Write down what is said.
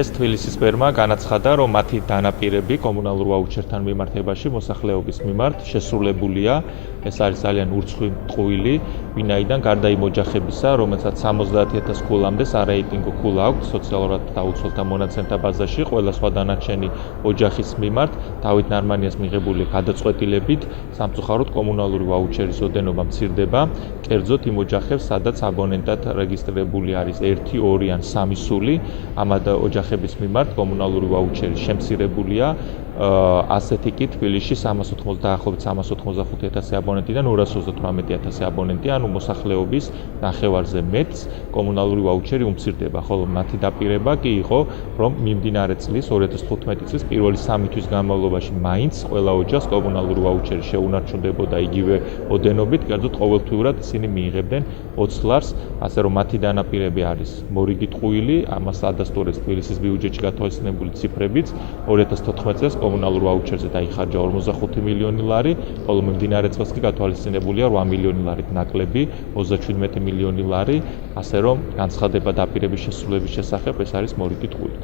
დღეს თბილისის მერმა განაცხადა, რომ მათი დანაპირები კომუნალურ ვაუჩერთან მიმართებაში მოსახლეობის მიმართ შესრულებულია. ეს არის ძალიან ურცხვი ტყუილი, ვინაიდან გარდა იმ ოჯახებისა, რომელსაც 70,000 ქულამდე სარეიტინგო ქულა აქვს სოციალურად დაუცველთა მონაცემთა ბაზაში, ყველა სხვა დანარჩენი ოჯახის მიმართ დავით ნარმანიას მიღებული გადაწყვეტილებით სამწუხაროდ კომუნალური ვაუჩერის ოდენობა მცირდება, კერძოდ იმ ოჯახებს, სადაც აბონენტად რეგისტრირებული არის 1, 2 ან 3 სული, ამ ოჯახების მიმართ კომუნალური ვაუჩერი შემცირებულია. ასეთი კი თბილისში 385,000 აბონენტიდან 228,000 აბონენტი, ანუ მოსახლეობის ნახევარზე მეტს კომუნალური ვაუჩერი უმცირდება, ხოლო მათი დაპირება კი იყო, რომ მიმდინარე წლის 2015 წლის პირველი 3 თვის განმავლობაში მაინც ყველა ოჯახს კომუნალური ვაუჩერი შეუნარჩუნდებოდა იგივე ოდენობით, კერძოდ ყოველთვიურად ისინი მიიღებდნენ 20 ლარს, ასე რომ მათი დანაპირები არის მორიგი ტყუილი, ამას ადასტურებს თბილისის ბიუჯეტში გათვალისწინებული ციფრებიც, 2014 წელს კომუნალურ ვაუჩერზე დაიხარჯა 45 მილიონი ლარი, ხოლო მიმდინარე წელს კი გათვალისწინებულია 8 მილიონი ლარით ნაკლები, 37 მილიონი ლარი, ასე რომ განცხადება დაპირების შესრულების შესახებ ეს არის მორიგი ტყუილი.